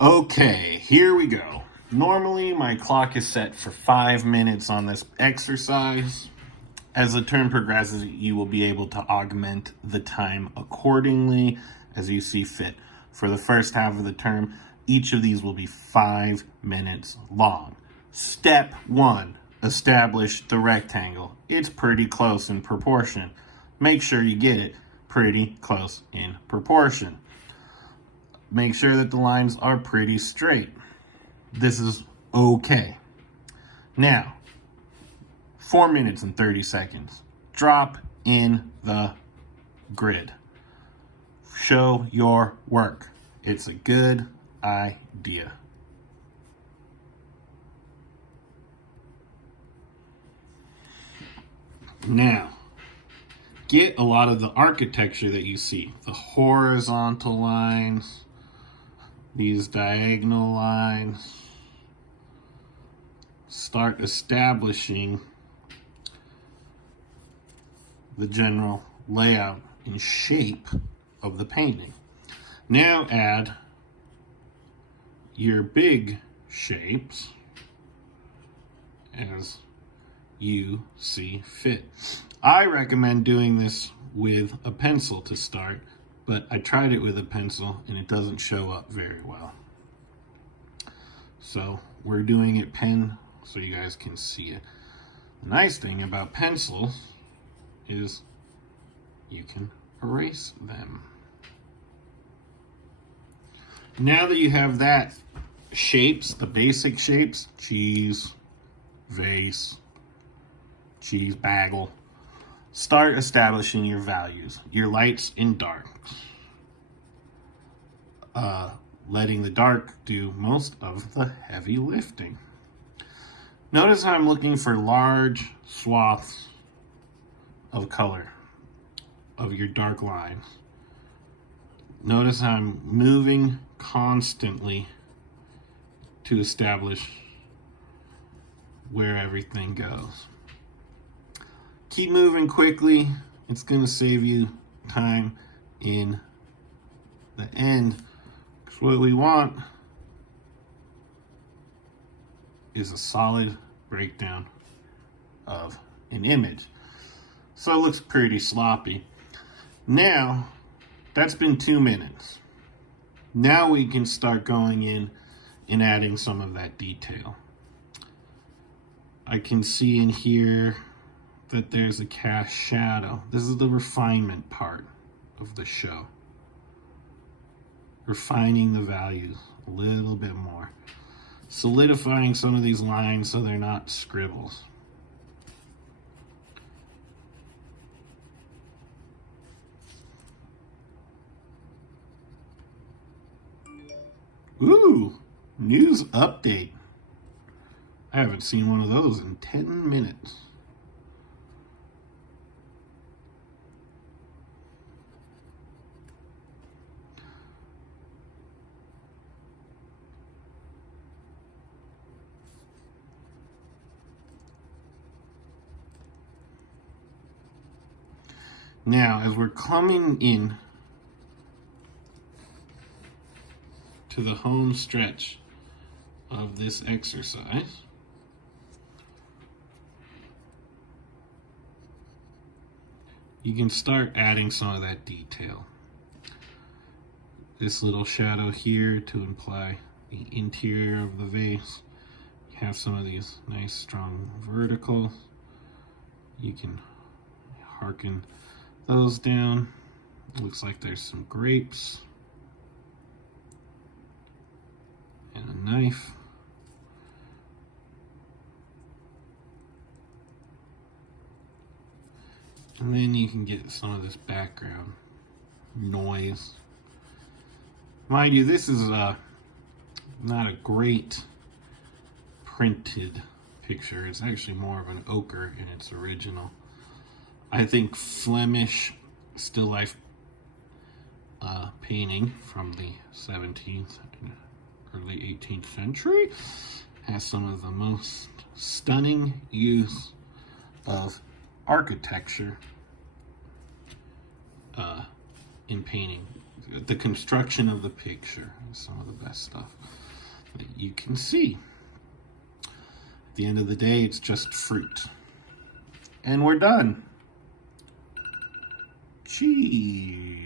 Okay, here we go. Normally, my clock is set for 5 minutes on this exercise. As the term progresses, you will be able to augment the time accordingly as you see fit. For the first half of the term, each of these will be 5 minutes long. Step 1, establish the rectangle. It's pretty close in proportion. Make sure you get it pretty close in proportion. Make sure that the lines are pretty straight. This is okay. Now, 4 minutes and 30 seconds. Drop in the grid. Show your work. It's a good idea. Now, get a lot of the architecture that you see. The horizontal lines, these diagonal lines. Start establishing the general layout and shape of the painting. Now add your big shapes as you see fit. I recommend doing this with a pencil to start, but I tried it with a pencil and it doesn't show up very well. So we're doing it pen so you guys can see it. The nice thing about pencils is you can erase them. Now that you have that shapes, the basic shapes, cheese, vase, cheese bagel, start establishing your values, your lights and darks. Letting the dark do most of the heavy lifting. Notice how I'm looking for large swaths of color of your dark lines. Notice how I'm moving constantly to establish where everything goes. Keep moving quickly. It's going to save you time in the end. Because what we want is a solid breakdown of an image. So it looks pretty sloppy. Now, that's been 2 minutes. Now we can start going in and adding some of that detail. I can see in here that there's a cast shadow. This is the refinement part of the show. Refining the values a little bit more. Solidifying some of these lines so they're not scribbles. Ooh, news update. I haven't seen one of those in 10 minutes. Now, as we're coming in to the home stretch of this exercise, you can start adding some of that detail. This little shadow here to imply the interior of the vase. You have some of these nice strong verticals. You can harken those down. It looks like there's some grapes and a knife. And then you can get some of this background noise. Mind you, this is not a great printed picture. It's actually more of an ochre in its original. I think Flemish still life painting from the 17th and early 18th century has some of the most stunning use of architecture in painting. The construction of the picture is some of the best stuff that you can see. At the end of the day, it's just fruit. And we're done. Cheese.